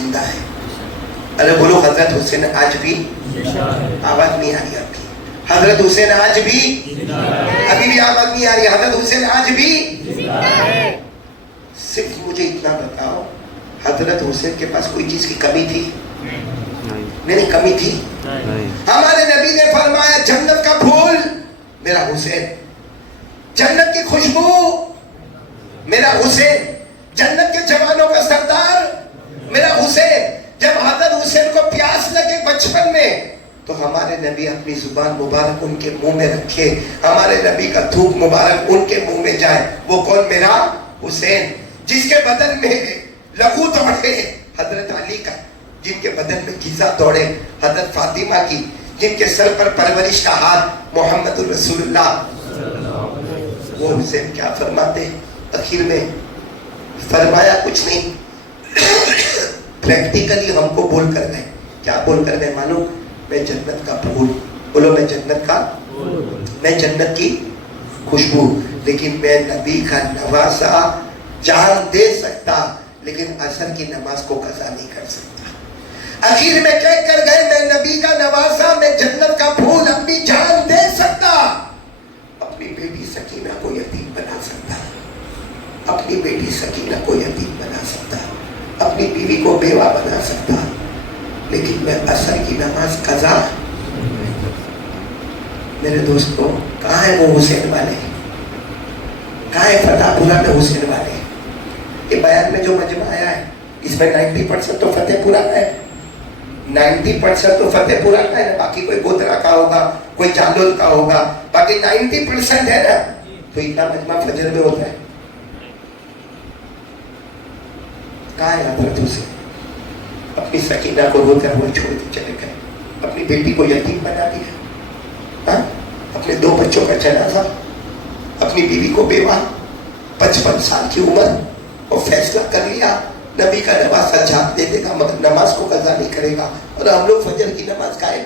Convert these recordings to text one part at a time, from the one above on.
जिंदा है. अरे बोलो हजरत हुसैन आज भी, आवाज नहीं आ रही आपकी. हजरत हुसैन आज भी, अभी भी आवाज नहीं आ रही. हजरत हुसैन आज भी. सिर्फ मुझे इतना बताओ, हजरत हुसैन के पास कोई चीज की कमी थी? नहीं, कमी थी. हमारे नबी ने फरमाया जन्नत का फूल मेरा हुसैन, जन्नत की खुशबू मेरा हुसैन, जन्नत के जवानों का सरदार मेरा हुसैन. जब हजरत हुसैन को प्यास लगे बचपन में, तो हमारे नबी अपनी जुबान मुबारक उनके मुंह में रखे, हमारे नबी का थूक मुबारक उनके मुंह में जाए. वो कौन? मेरा हुसैन, जिसके बदन में लहू दौड़े हजरत अली का, जिनके बदन में गीजा दौड़े हजरत फातिमा की, जिनके सर पर परवरिश का हाथ मोहम्मद रसूलुल्लाह. वो हुसैन क्या फरमाते आखिर में? फरमाया कुछ नहीं, प्रैक्टिकली हमको बोल कर गए. क्या बोल कर गए मालूम? मैं जन्नत का फूल. बोलो मैं जन्नत का, मैं जन्नत की खुशबू, लेकिन मैं नबी का नवासा जान दे सकता, लेकिन असर की नमाज को कज़ा नहीं कर सकता. आखिर में कह कर गए मैं नबी का नवासा, मैं जन्नत का फूल, अपनी जान दे सकता, अपनी बेटी सकीना को यतीम बना सकता, अपनी बेटी सकीना को यतीम बना सकता, अपनी बीवी को बेवा बना सकता, लेकिन मैं असर की नमाज कज़ा. मेरे दोस्तों, कहाँ है वो हुसैन वाले? कहाँ है फतेहपुरा में हुसैन वाले? ये बयान में जो मजमा आया है, इसमें 90% तो फतेहपुरा का है, 90% तो फतेहपुरा का है ना. बाकी कोई गोधरा का होगा, कोई जालोल का होगा, बाकी 90% है ना. तो इतना मजमा फजर में होता है. कहाँ है हजरत हुसैन? अपनी सकीना को रोते हुए छोड़ के चले गए, अपनी बेटी को यतीम बना दिया, अपने 2 बच्चों का जनाजा, अपनी बीवी को बेवा, 55 साल की उम्र, और फैसला कर लिया नबी का नवासा जान दे देगा मगर नमाज को कज़ा नहीं करेगा. और हम लोग फजर की नमाज खाए.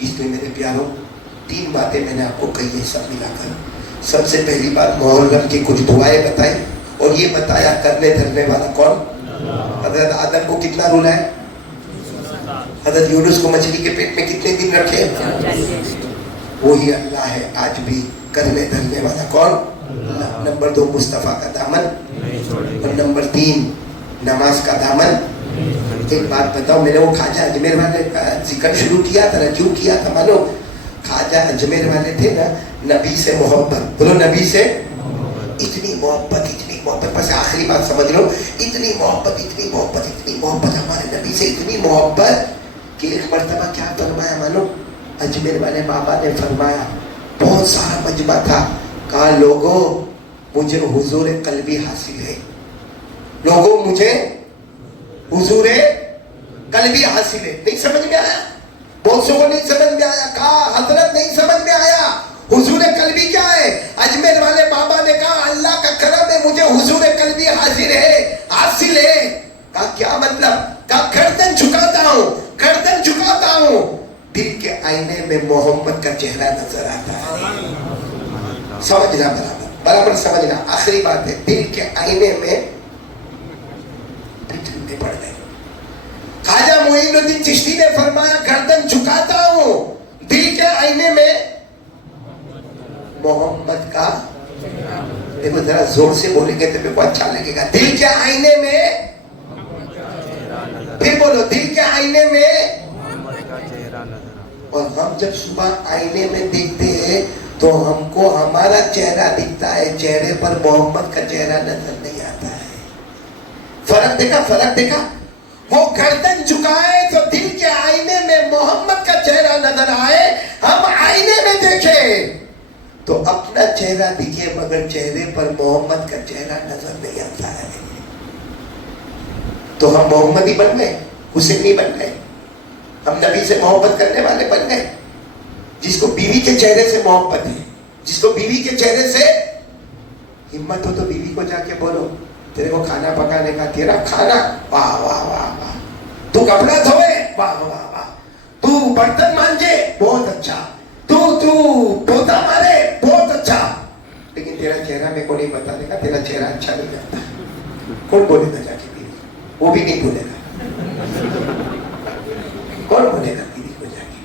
इसलिए मेरे प्यारों, 3 बातें मैंने आपको कही है सब मिलाकर. सबसे पहली बात मुहर्रम की कुछ दुआएं बताई, और ये बताया करने धरने वाला कौन? हजरत आदम को कितना रुलाया? हजरत यूनुस को मछली के पेट में कितने दिन रखे? वही अल्लाह है आज भी. करने धरने वाला कौन? अल्लाह. नंबर 2 मुस्तफा का दामन, और नंबर 3 नमाज का दामन. एक बात बताओ, मैंने वो ख्वाजा अजमेर वाले का जिक्र शुरू किया था ना, क्यों किया था मानो? ख्वाजा अजमेर वाले थे ना, नबी से मोहब्बत. बोलो नबी से इतनी मोहब्बत, इतनी मोहब्बत. बस आखिरी बात समझ लो, इतनी मोहब्बत, इतनी मोहब्बत, इतनी मोहब्बत हमारे नबी से, इतनी मोहब्बत कि एक मर्तबा क्या फरमाया मानो? अजमेर वाले बाबा ने फरमाया, बहुत सारा मजमा था, कहा लोगों मुझे हुजूर कल्बी हासिल है, लोगों मुझे हुजूर कल्बी हासिल है. नहीं समझ में आया? बहुत सौ को नहीं समझ में आया. कहा हजरत नहीं समझ में आया, हुजूर कल्बी क्या है? अजमेर वाले बाबा ने कहा अल्लाह का करम है, मुझे हुजूर कल्बी हासिल है, हासिल है. कहा क्या मतलब? कहा गर्दन झुकाता हूँ, गर्दन झुकाता हूँ, दिल के आईने में मोहम्मद का चेहरा नजर आता है. समझना बराबर, बराबर समझना. आखिरी बात है, दिल के आईने में पड़ गए. ख्वाजा मोइनुद्दीन चिश्ती ने फरमाया गर्दन झुकाता हूँ, दिल के आईने में मोहम्मद का. देखो जरा जोर से बोलेंगे तो मेरे को अच्छा लगेगा. दिल के आईने में, फिर बोलो, दिल के आईने में. और हम जब सुबह आईने में देखते हैं तो हमको हमारा चेहरा दिखता है, चेहरे पर मोहम्मद का चेहरा नजर नहीं आता है. फर्क देखा? फर्क देखा? वो गर्दन झुकाए तो दिल के आईने में मोहम्मद का चेहरा नजर आए, हम आईने में देखें तो अपना चेहरा दिखे मगर चेहरे पर मोहम्मद का चेहरा नजर नहीं आता है. तो हम मोहम्मदी बन गए, हुसैनी बन गए. हम नबी से मोहब्बत करने वाले बन गए. जिसको बीवी के चेहरे से मोहब्बत है, जिसको बीवी के चेहरे से हिम्मत हो तो बीवी को जाके बोलो तेरे को खाना पकाने का, तेरा खाना, वाह वाह वाह वाह. तू कपड़ा धोए, वाह वाह वाह. तू बर्तन मांजे, बहुत अच्छा. तू पोता मारे, बहुत अच्छा. लेकिन तेरा चेहरा मेरे को नहीं बता देगा, तेरा चेहरा अच्छा नहीं लगता. कौन बोलेगा जाके बीवी? वो भी नहीं बोलेगा। कौन बोलेगा बीवी को जाके?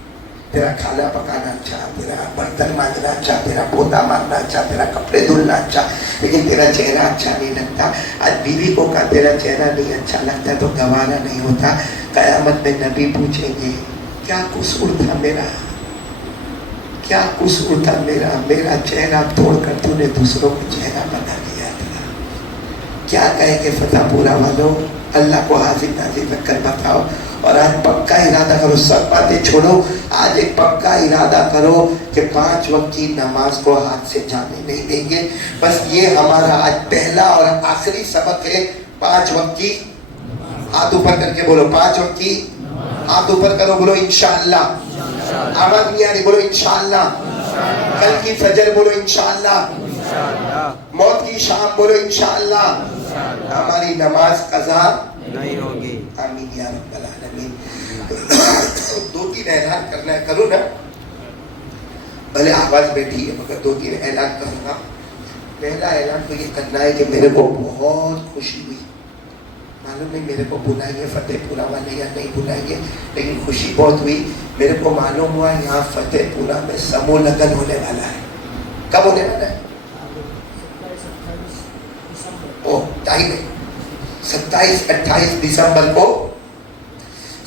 तेरा खाना पकाना अच्छा, तेरा बर्तन मांजना अच्छा, तेरा पोता मारना अच्छा, तेरा कपड़े धुलना अच्छा, लेकिन तेरा चेहरा अच्छा नहीं लगता। आज बीवी को का तेरा चेहरा नहीं अच्छा लगता तो गवारा नहीं होता। कयामत में नबी पूछेंगे क्या कसूर था मेरा, क्या कसूर था मेरा, मेरा चेहरा तोड़कर तूने दूसरों को चेहरा बना दिया था। क्या कहे कि फतेहपुरा वालों, अल्लाह को हाजिर नाजिर रखकर बताओ। और आज पक्का इरादा करो, सब बातें छोड़ो, आज एक पक्का इरादा करो कि 5 वक्त की नमाज को हाथ से जाने नहीं देंगे। बस ये हमारा आज पहला और आखिरी सबक है। 5 वक्त की, हाथ ऊपर करके बोलो 5 वक्त की, हाथ ऊपर करो, बोलो इंशाअल्लाह। आवाज नहीं आ रही, बोलो इंशाअल्लाह। कल की फजर बोलो इंशाअल्लाह। मौत की शाम बोलो इंशाअल्लाह। हमारी नमाज कज़ा नहीं होगी। आमीन या रब्बल आलमीन। 2-3 ऐलान करना है, करो ना, भले आवाज बैठी है मगर 2-3 ऐलान करूंगा। पहला ऐलान तो ये करना है कि मेरे को बहुत खुशी हुई, मालूम नहीं मेरे को बुलाएंगे फतेहपुरा वाले या नहीं बुलाएंगे, लेकिन खुशी बहुत हुई। मेरे को मालूम हुआ यहाँ फतेहपुरा में समूह लगन होने वाला है। कब होने वाला है? 27-28 दिसंबर को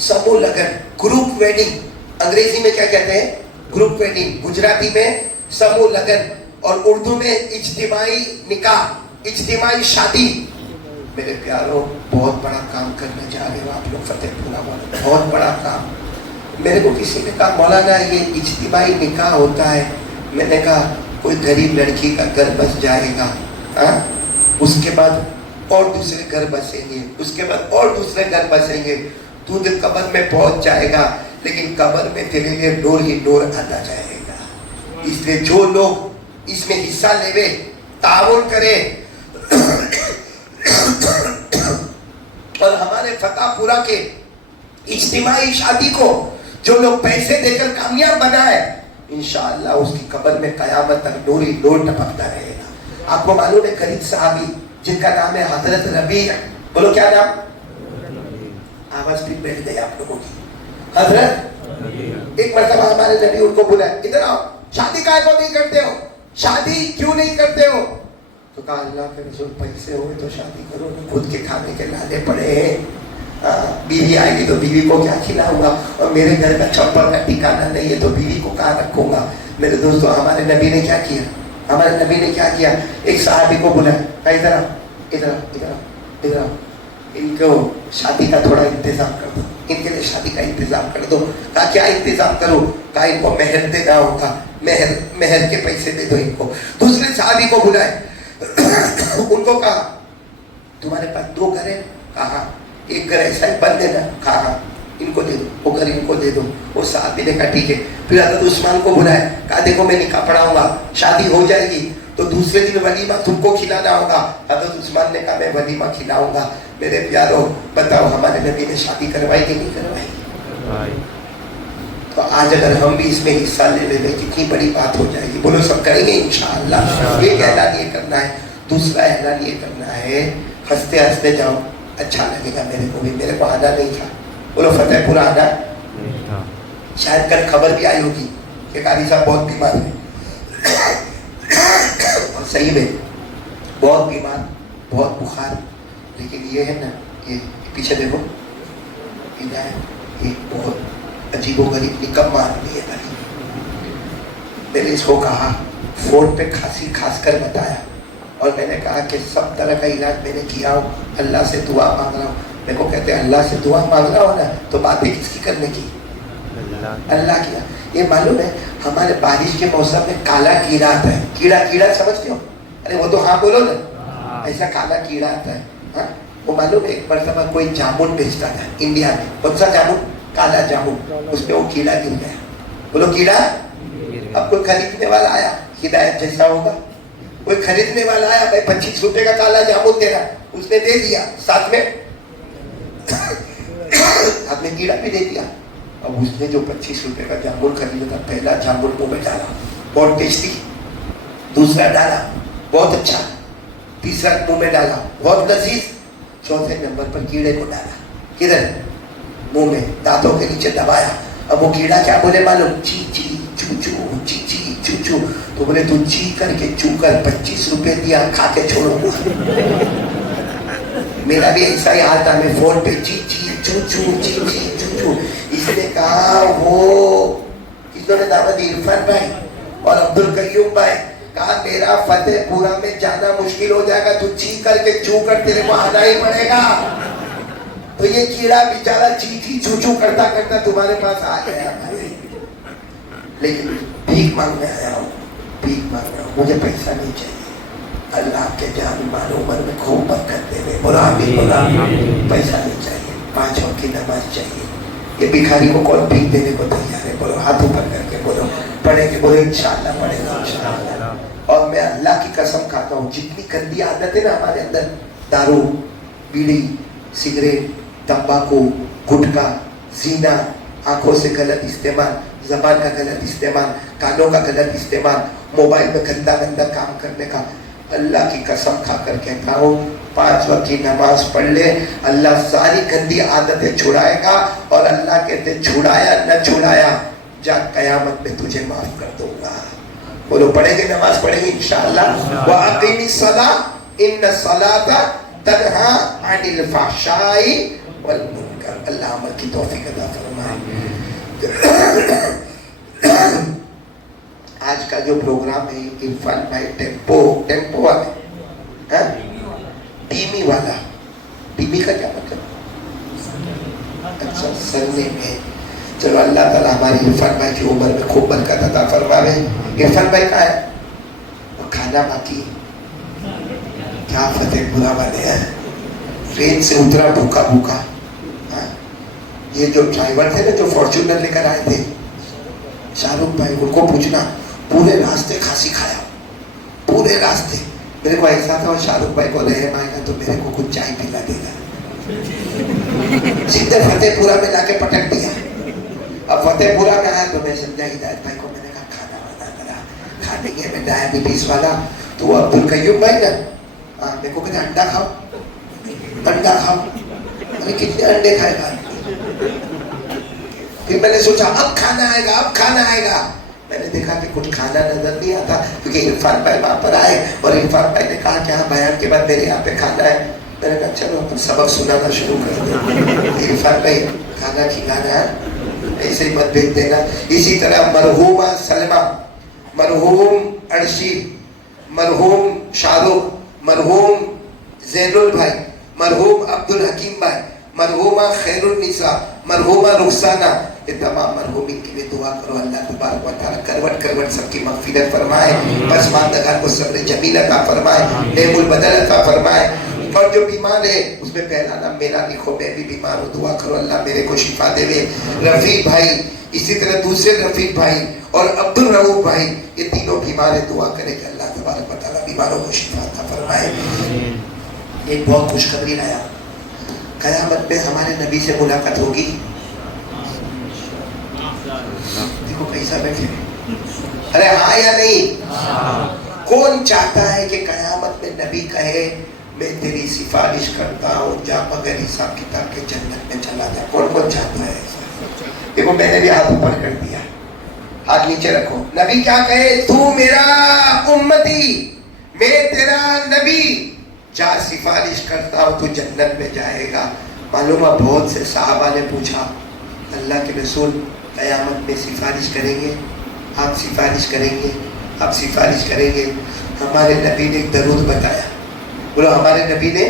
समूह लगन, ग्रुप वेडिंग। अंग्रेजी में क्या कहते हैं? Group wedding. गुजराती में समूह लगन और उर्दू में इज्तिमाई निकाह, इज्तिमाई शादी। मेरे प्यारों, बहुत बड़ा काम करने जा रहे हो आप लोग फतेहपुरा वाले, बहुत बड़ा काम। मेरे को किसी ने कहा मौलाना ये इज्तिमाई निकाह होता है। मैंने कहा कोई गरीब लड़की का घर बस जाएगा, उसके बाद और दूसरे घर बसेंगे, उसके बाद और दूसरे घर बसेंगे, तू तो कब्र में पहुंच जाएगा, लेकिन कब्र में तेरे लिए नूर ही नूर आता जाएगा। इसलिए जो लोग इसमें हिस्सा लेवे, ताउन करे और हमारे फतेहपुरा के इज्तिमाई शादी को जो लोग पैसे देकर कामयाब बनाए, इंशाअल्लाह उसकी कब्र में कयामत तक नूर ही नूर टपकता रहेगा। आपको मालूम है करीब साहबी जिनका नाम है हजरत रबी, बोलो क्या नाम? आवाज भी बैठ गई आप लोगों की। हजरत, एक मरतबा हमारे नबी उनको बुलाए, इधर आओ, शादी काहे को नहीं करते हो, शादी क्यों नहीं करते हो? तो कहा अल्लाह के रसूल पैसे हुए तो शादी करो, खुद के खाने के लाने पड़े हैं। बीवी आएगी तो बीवी को क्या खिलाऊंगा, और मेरे घर का चप्पल का ठिकाना नहीं है तो बीवी को कहाँ रखूंगा। मेरे दोस्तों, हमारे नबी ने क्या किया? हमारे नबी ने क्या किया? एक सहाबी को बुलाया, इधर आओ, इधर आओ, इधर आओ, इधर आओ, इनको शादी का थोड़ा इंतजाम कर दो, इनके लिए शादी का इंतजाम कर दो। कहा क्या इंतजाम करो? कहा इनको मेहर देना होगा, मेहर के पैसे दे दो इनको। दूसरे सहाबी को बुलाए, उनको कहा तुम्हारे पास 2 घर है? कहा एक घर ऐसा है बन देना। कहा इनको दे दो, वो घर इनको दे दो। वो साहबी ने कहा ठीक है। फिर हज़रत उस्मान को बुलाया, कहा देखो मैं निकाह पढ़ाऊंगा, शादी हो जाएगी तो दूसरे दिन वलीमा तुमको खिलाना होगा। हज़रत उस्मान ने कहा मैं वलीमा खिलाऊंगा। मेरे प्यारों, बताओ हमारे नबी ने शादी करवाई कि नहीं करवाई? तो आज अगर हम भी इसमें हिस्सा ले लें कितनी बड़ी बात हो जाएगी। बोलो सब करेंगे इंशाअल्लाह। एक ऐलान ये करना है। दूसरा ऐलान ये करना है, हंसते हंसते जाओ, अच्छा लगेगा मेरे को भी। मेरे को आना नहीं था, बोलो फतेहपुरा आना नहीं था। शायद कल खबर भी आई होगी कि कारी साहब बहुत बीमार है, और सही में बहुत बीमार, बहुत बुखार। लेकिन ये है ना, ये पीछे देखो, ये बहुत अजीबोगरीब निकम्मा आदमी है भाई। मैंने इसको कहा, फोन पे खांसी खास कर बताया, और मैंने कहा कि सब तरह का इलाज मैंने किया हो, अल्लाह से दुआ मांग रहा हूँ। मेरे को कहते हैं अल्लाह से दुआ मांग रहा हो ना, तो बातें किसकी करने की? अल्लाह की। ये मालूम है हमारे बारिश के मौसम में काला कीड़ा आता है। कीड़ा समझते हो? अरे वो तो हाँ बोलो ना, ऐसा काला कीड़ा आता है। हाँ, वो मालूम है एक मरतबा कोई जामुन बेचता था इंडिया में। कौन सा जामुन? काला जामुन। उसमें वो कीड़ा गिर गया। बोलो कीड़ा। अब कोई खरीदने वाला आया, हिदायत जैसा होगा, कोई खरीदने वाला आया, भाई 25 रुपए का काला जामुन दे रहा, उसने दे दिया, साथ में हाथ में कीड़ा भी दे दिया। अब उसने जो 25 रुपए का जामुन खरीदा था, पहला जामुन मुंह में डाला, बहुत टेस्टी। दूसरा डाला, बहुत अच्छा। तीसरा मुंह में डाला, बहुत लजीज। चौथे नंबर पर कीड़े को डाला, किधर? मुंह में, दांतों के नीचे दबाया। अब वो कीड़ा क्या बोले मालूम? ची ची चू चू, ची ची चू चू। तो बोले तू ची करके चू कर, 25 रुपए दिया, खा के छोड़ूंगा। मेरा भी ऐसा ही हाल था, मैं फोन पे ची ची चू चू, ची ची चू चू। इसने कहा वो किसने दावत दी? इरफान भाई और अब्दुल कयूम भाई। कहा मेरा फतेहपुरा में जाना मुश्किल हो जाएगा, तू ची करके चू कर, तेरे को आना ही पड़ेगा। तो ये कीड़ा बेचारा ची ची चू चू करता करता तुम्हारे पास आ गया। लेकिन भीख मांगने आया हूँ, भीख मांग रहा हूँ, मुझे पैसा नहीं चाहिए। अल्लाह के जान मानो उम्र में खूब बरकत देवे, बोला आमीन, बोला पैसा नहीं चाहिए, 5 वक्त की नमाज चाहिए। ये भिखारी को कौन भीख देने को तैयार है? बोलो हाथ ऊपर करके बोलो, पढ़ेंगे? बोलो इंशाअल्लाह पढ़ेगा, इंशाअल्लाह। और मैं अल्लाह की कसम खाता हूँ, जितनी गंदी आदत है ना हमारे अंदर, दारू, बीड़ी, सिगरेट, तंबाकू, गुटखा, जीना, आंखों से गलत इस्तेमाल, जबान का गलत इस्तेमाल, कानों का गलत इस्तेमाल, मोबाइल में गंदा गंदा काम करने का, अल्लाह की कसम खा कर कहता हूँ 5 वक्त की नमाज पढ़ ले, अल्लाह सारी गंदी आदतें छुड़ाएगा। और अल्लाह कहते छुड़ाया न छुड़ाया, जा कयामत में तुझे माफ कर दूंगा। बोलो पढ़ेंगे, नमाज पढ़ेंगे इंशाअल्लाह। व अक़ीमिस सलाह इन्न सलाता तनहा अनिल फ़हशाई वल मुनकर। अल्लाह अमल की तौफीक अता फरमाए। आज का जो प्रोग्राम है इरफान भाई टेम्पो वाले, टीमी वाला, टीमी का क्या मतलब? अच्छा सरने में। चलो अल्लाह ताला हमारी इरफान भाई की उम्र में खूब बरकत अता फरमावे। इरफान भाई का है वो खाना बाकी, क्या फतेहपुरा वाले हैं, ट्रेन से उतरा भूखा भूखा। ये जो ड्राइवर थे ना, जो फॉर्च्यूनर लेकर आए थे, शाहरुख भाई, उनको पूछना, पूरे रास्ते खांसी खाया, पूरे रास्ते। मेरे को ऐसा था शाहरुख भाई को रहम आएगा तो मेरे को कुछ चाय पिला देगा। सीधे फतेहपुरा में जाके पटक दिया। अब फतेहपुरा में आया तो मैं समझा हिदायत भाई को, मैंने कहा खाना वाना करा, खाने के में डायबिटीज वाला। तो वो अब्दुल कयूम भाई ना, मेरे को कहते अंडा खाओ, अंडा खाओ। अरे कितने अंडे खाएगा? फिर मैंने सोचा अब खाना आएगा, अब खाना आएगा। मैंने देखा कि कुछ खाना नजर नहीं आता, क्योंकि इरफान भाई वहां पर आए और इरफान भाई ने कहा कि हाँ बयान के बाद मेरे यहाँ पे खाना है। मैंने कहा चलो अपन सबक सुनाना शुरू कर दो। इरफान भाई खाना खिलाना है, ऐसे ही मत भेज देना। इसी तरह मरहूमा सलमा, मरहूम अर्शी, मरहूम शाहरुख, मरहूम जैनुल भाई, मरहूम अब्दुल हकीम भाई, मरहूमा खैरुन्निसा, मरहूमा रुखसाना, ये तमाम मरहूमिन के लिए दुआ करो। अल्लाह तबारक व तआला करवट करवट सबकी मग़फ़िरत फरमाए, पसमानदगार को सब्र जमील अता फरमाए, नेमुल बदल अता फरमाए। और जो बीमार है उसमें पहला नाम मेरा लिखो, मैं भी बीमार हूँ, दुआ करो अल्लाह मेरे को शिफा देवे। रफीक भाई, इसी तरह दूसरे रफीक भाई और अब्दुल रऊफ भाई, ये तीनों बीमार है, दुआ करें कि अल्लाह तबारक व तआला बीमारों को शिफा अता फरमाए। एक बहुत खुशखबरी लाया, क़यामत में हमारे नबी से मुलाकात होगी। देखो कैसा बैठे, अरे हाँ या नहीं? कौन चाहता है कि क़यामत में नबी कहे मैं तेरी सिफारिश करता हूँ, जा मगर हिसाब किताब के जन्नत में चला जा? कौन कौन चाहता है ऐसा? देखो मैंने भी हाथ ऊपर कर दिया, हाथ नीचे रखो। नबी क्या कहे? तू मेरा उम्मती, मैं तेरा नबी, जा सिफारिश करता हूँ तू जन्नत में जाएगा। मालूम है बहुत से साहबा ने पूछा अल्लाह के रसूल क़यामत में सिफारिश करेंगे? आप सिफारिश करेंगे? आप सिफारिश करेंगे? हमारे नबी ने एक दरूद बताया। बोलो हमारे नबी ने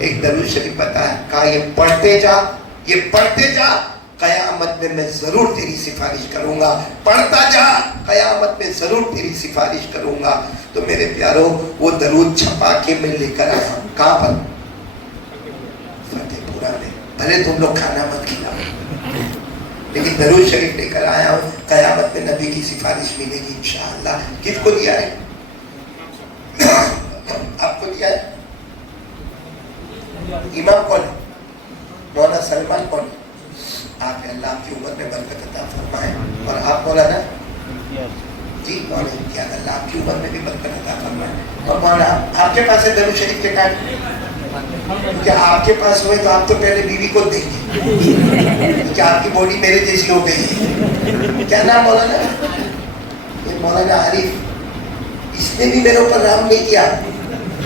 एक दरूद शरीफ बताया, कहा ये पढ़ते जा, ये पढ़ते जा, क़यामत में मैं जरूर तेरी सिफारिश करूंगा। पढ़ता जा, क़यामत में जरूर तेरी सिफारिश करूंगा। तो मेरे प्यारों वो दरूद छपा के मैं लेकर आया हूँ। कहाँ पर? फतेहपुरा में। भले तुम लोग खाना मत खिलाओ, लेकिन दरूद शरीफ लेकर आया हूँ। क़यामत में नबी की सिफारिश मिलेगी इंशाअल्लाह। किसको दिया है? आपको दिया है? इमाम कौन है? मौलाना सलमान कौन है? आप अल्लाह आपकी उम्र में बरकत अता फरमाए। और आप मौलाना जी मौलाना क्या अल्लाह आपकी उम्र में भी बरकत अता फरमाए। और मौलाना आपके पास है दरूद शरीफ के कार्ड? کہ آپ کے پاس ہوئے تو آپ تو پہلے بیوی کو دیں گے کہ آپ کی باڈی میرے جیسی ہو گئی ہے. کیا نام مولانا؟ یہ مولانا عارف. اس نے بھی میرے اوپر رام نہیں کیا.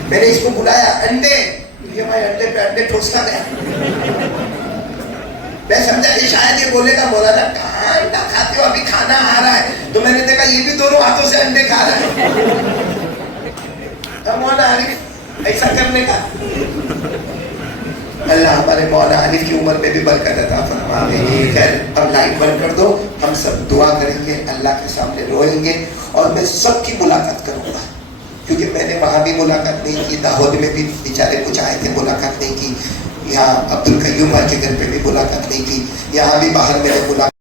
میں نے اس کو بلایا انڈے, یہ ہمارے انڈے پہ انڈے ٹھوستا گیا. میں سمجھا کہ شاید یہ بولے گا مولانا کہاں انڈا کھاتے ہو, ابھی کھانا آ رہا ہے. تو میں نے دیکھا یہ بھی دونوں ہاتھوں سے انڈے کھا رہا ہے. مولانا عارف ایسا کرنے کا. اللہ ہمارے مولانا عارف کی عمر میں بھی برکت عطا فرمائے. خیر اب لائٹ بند کر دو, ہم سب دعا کریں گے, اللہ کے سامنے روئیں گے, اور میں سب کی ملاقات کروں گا, کیونکہ میں نے وہاں بھی ملاقات نہیں کی, داہود میں بھی بیچارے کچھ آئے تھے ملاقات نہیں کی, یہاں عبد القیوم بھائی کے گھر پہ بھی ملاقات نہیں کی, یہاں بھی باہر میں نے ملاقات